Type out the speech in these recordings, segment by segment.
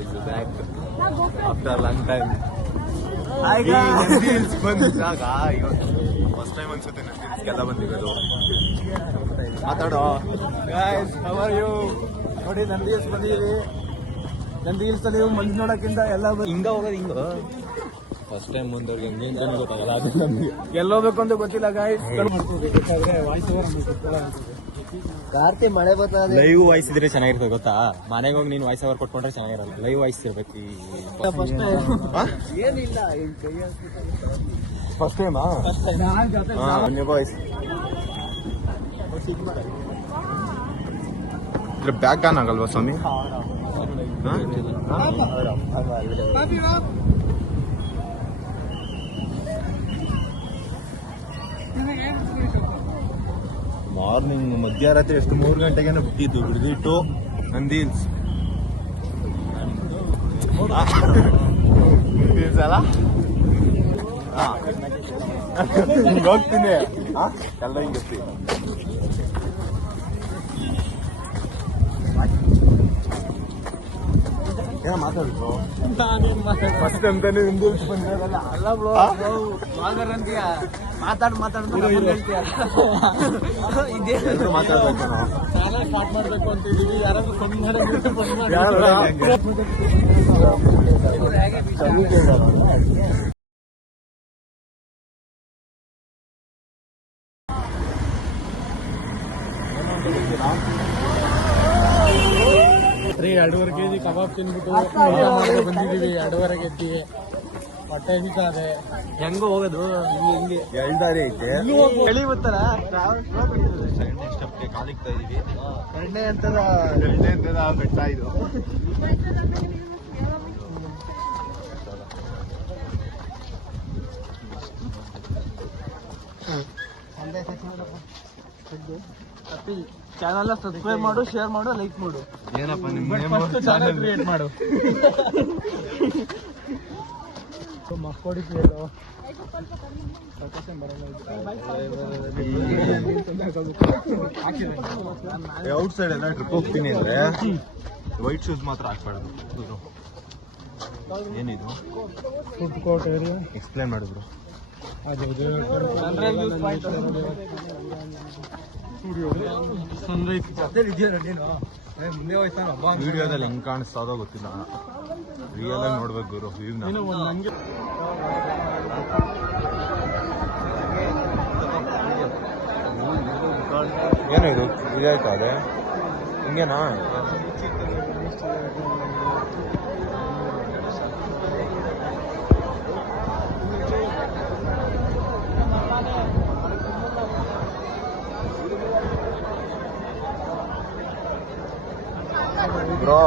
Guys back after long time. ಬಂದಾಗ first time ಅನ್ಸುತ್ತೆ ನಂದಿಲ್ಸ್ಗೆಲ್ಲ ಬಂದಿರೋದು. ಮಾತಾಡೋ ಗೈಸ್, ಹೌ ಆರ್ ಯು? ನೋಡಿ ನಂದಿ ಹಿಲ್ಸ್ ಬಂದಿದ್ದೀವಿ. ನಂದಿ ಹಿಲ್ಸ್ ಅಲ್ಲಿ ಮಂದಿ ನೋಡಕ್ಕಿಂತ ಎಲ್ಲ ಹಿಂಗ ಹೋಗೋದು ಹಿಂಗ ಫಸ್ಟ್ ಟೈಮ್ ಬಂದವ್ರಿಗೆ ಹೆಂಗೆ ಅಂತಾನೆ ಗೊತ್ತಾಗಲ್ಲ. ಅದು ನಮಗೆ ಎಲ್ಲೋಗ್ಬೇಕು ಅಂತ ಗೊತ್ತಿಲ್ಲ ಗೈಸ್. ಕಾರ್ತಿ ಮಳೆ ಬರ್ತದೆ. ಲೈವ್ ವಾಯ್ಸ್ ಇದ್ರೆ ಚೆನ್ನಾಗಿರ್ತದೆ ಗೊತ್ತಾ. ಮನೆಗೆ ಹೋಗಿ ನೀನು ವಾಯ್ಸ್ ಓವರ್ ಕೊಟ್ಕೊಂಡ್ರೆ ಚೆನ್ನಾಗಿರಲ್ಲ. ಲೈವ್ ವಾಯ್ಸ್ ಇರ್ಬೇಕು. ಏನಿಲ್ಲ ಫಸ್ಟ್ ಟೈಮಾ? ವಾಯ್ಸ್ ಇದ್ರ ಬ್ಯಾಕ್ ಆನ್ ಆಗಲ್ವಾ ಸ್ವಾಮಿ? ಮಾರ್ನಿಂಗ್ ಮಧ್ಯರಾತ್ರಿ ಎಷ್ಟು 3 ಗಂಟೆಗೇನೋ ಬಿಟ್ಟಿದ್ದು ನಂದಿ ಹಿಲ್ಸ್ ಅಲ್ಲ. ಹೋಗ್ತೀನಿ ಎಲ್ಲ ಹಿಂಗೆ ಏನೋ ಮಾತಾಡಿದ್ರು ಫಸ್ಟ್ ಅಂತಾನೆ ಹಿಂದಿ ಹಿಲ್ಸ್ ಬಂದಿರಲ್ಲ. ಅಲ್ಲ ಬ್ರೋ, ಮಾತಾಡ್ ಇದೇ ಮಾತಾಡ್ಬೇಕು. ಸ್ಟಾರ್ಟ್ ಮಾಡ್ಬೇಕು ಅಂತಿದೀವಿ. ಯಾರಾದ್ರೂ ರೀ 2.5 kg ಕಬಾಬ್ ತಿನ್ಬಿಟ್ಟು ಬಂದಿದೀವಿ. 2.5 kg ಹೊಟ್ಟೆ ಹಿಡಿತಾದೆ. ಹೆಂಗ ಹೋಗೋದು? ಹಿಂಗೆ ಎಳ್ದಾರಿ ಐತೆ. ಎಳಿ ಗೊತ್ತಲ್ಲ, ಕಾಲಿಕ್ತಾ ಇದೀವಿ. ಎಣ್ಣೆ ಅಂತದ ಬೆಟ್ಟ ಇದು. ಚಾನಲ್ ಸಬ್ಸ್ಕ್ರೈಬ್ ಮಾಡು, ಶೇರ್ ಮಾಡು, ಲೈಕ್ ಮಾಡು. ಏನಪ್ಪ ನಿಮ್ಮ ಚಾನಲ್ ಕ್ರಿಯೇಟ್ ಮಾಡು. ಮಕ್ಕೋಡಿ ಪ್ಲೇಟು ಔಟ್ ಸೈಡ್ ಎಲ್ಲ ಟ್ರಿಪ್ ಹೋಗ್ತೀನಿ ಅಂದ್ರೆ ವೈಟ್ ಶೂಸ್ ಮಾತ್ರ ಹಾಕ್ಬಾರ್ದು. ಏನಿದು ಫುಡ್ ಕೋರ್ಟ್ ಏರಿಯಾ ಎಕ್ಸ್ಪ್ಲೇನ್ ಮಾಡಿದ್ರು. ವಿಡಿಯೋದಲ್ಲಿ ಹೆಂಗ್ ಕಾಣಿಸ್ತಾದೋ ಗೊತ್ತಿಲ್ಲ. ರಿಯಲ್ ಆಗಿ ನೋಡ್ಬೇಕು ಗುರು ವ್ಯೂವ್ನ. ಏನು ಇದು ಇದಾಯ್ತಾ? ಅದೇ ಹಿಂಗೇನಾ? ಬ್ರೋ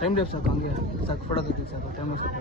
ಟೈಮ್ ಲೇಪ್ ಸಾಕು, ಹಂಗೆ ಸಾಕು ಫೋಟೋ ತೆಗಿತೀವಿ ಸಾಕು, ಟೈಮ್ ಸಾಕು.